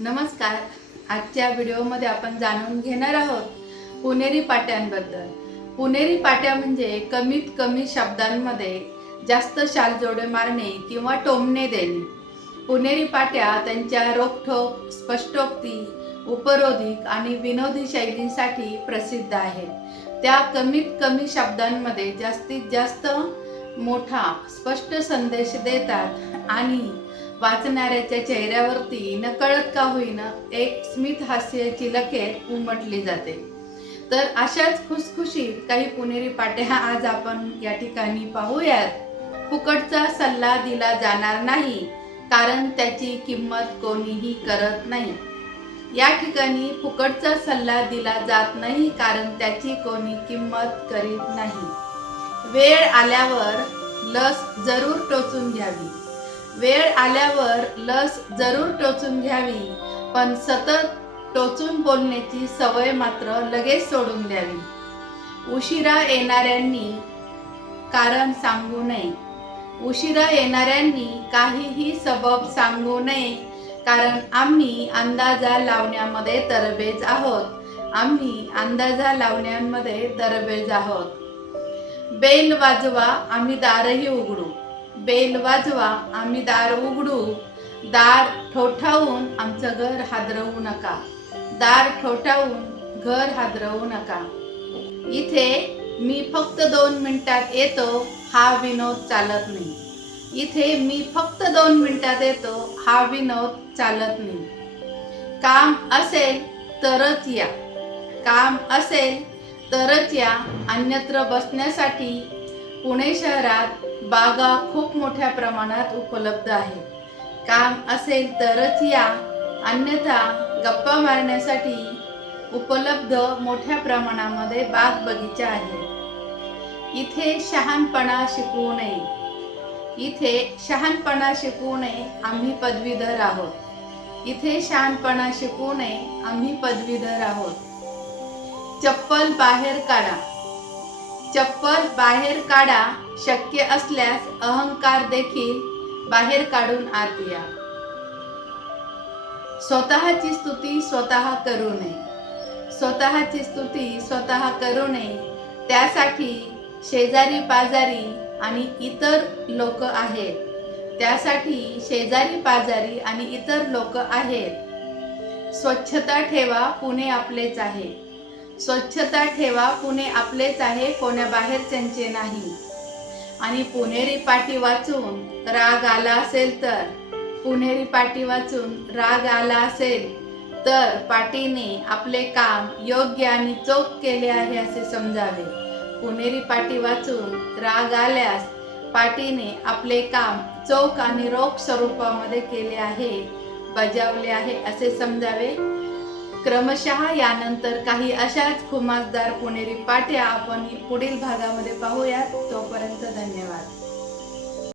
नमस्कार. आजच्या व्हिडिओमध्ये आपण जाणून घेणार आहोत पुणेरी पाट्यांबद्दल. पुणेरी पाट्या म्हणजे कमीत कमी शब्दांमध्ये जास्त शालजोडे मारणे किंवा टोमणे देणे. पुणेरी पाट्या त्यांच्या रोखठोक, स्पष्टोक्ती, उपरोधिक आणि विनोदी शैलींसाठी प्रसिद्ध आहेत. त्या कमीत कमी शब्दांमध्ये जास्तीत जास्त मोठा स्पष्ट संदेश देतात आणि वाचणाऱ्याच्या चेहऱ्यावरती नकळत का होईना एक स्मित हास्याची लकीर उमटली जाते. तर अशाच खुसखुशीत काही पुणेरी पाट्या आज आपण या ठिकाणी पाहूयात. फुकटचा सल्ला दिला जाणार नाही, कारण त्याची किंमत कोणीही करत नाही. या ठिकाणी फुकटचा सल्ला दिला जात नाही, कारण त्याची कोणी किंमत करीत नाही. वेळ आल्यावर लस जरूर टोचून घ्यावी. वेळ आल्यावर लस जरूर टोचून घ्यावी, पण सतत टोचून बोलण्याची सवय मात्र लगेच सोडून द्यावी. उशिरा येणाऱ्यांनी कारण सांगू नये. उशिरा येणाऱ्यांनी काहीही सबब सांगू नये, कारण आम्ही अंदाजा लावण्यामध्ये तरबेज आहोत. आम्ही अंदाजा लावण्यामध्ये तरबेज आहोत. बेल वाजवा, आम्ही दारही उघडू. बेल वाजवा, आम्ही दार उघडू. दार ठोठावून आमचं घर हादरवू नका. दार ठोठावून घर हादरवू नका. इथे मी फक्त 2 मिनिटात येतो हा विनोद चालत नाही. इथे मी फक्त 2 मिनिटात येतो हा विनोद चालत नाही. काम असेल तरच या. काम असेल तरच या. अन्यत्र बसण्यासाठी पुणे शहरात बागा खूप मोठ्या प्रमाणात उपलब्ध आहेत. काम असेल तरच या, अन्यथा गप्पा मारण्यासाठी उपलब्ध मोठ्या प्रमाणामध्ये बाग बगीचा आहेत. इथे शहाणपणा शिकवू नये. इथे शहाणपणा शिकवू नये, आम्ही पदवीधर आहोत. इथे शहाणपणा शिकवू नये, आम्ही पदवीधर आहोत. चप्पल बाहेर काढा. चप्पल बाहेर काढा. शक्य असल्यास अहंकार देखील बाहेर काढून आत या. स्वतःची स्तुती स्वतः करू नये. स्वतःची स्तुती स्वतः करू नये. त्यासाठी शेजारी पाजारी आणि इतर लोक आहेत. त्यासाठी शेजारी पाजारी आणि इतर लोक आहेत. स्वच्छता ठेवा, पुणे आपलेच आहे. स्वच्छता ठेवा, पुणे आपलेच आहे, कोण्या बाहेरच्यांचे नाही. आणि पुणेरी पाटी वाचून राग आला असेल तर, पुणेरी पाटी वाचून राग आला असेल तर पाटीने आपले काम योग्य आणि चोख केले आहे असे समजावे. पुणेरी पाटी वाचून राग आल्यास पाटीने आपले काम चोख आणि रोख स्वरूपामध्ये केले आहे, बजावले आहे असे समजावे. क्रमशः यानंतर काही अशाच खुमासदार पुणेरी पाट्या आपण पुढील भागामध्ये पाहूयात. तोपर्यंत धन्यवाद.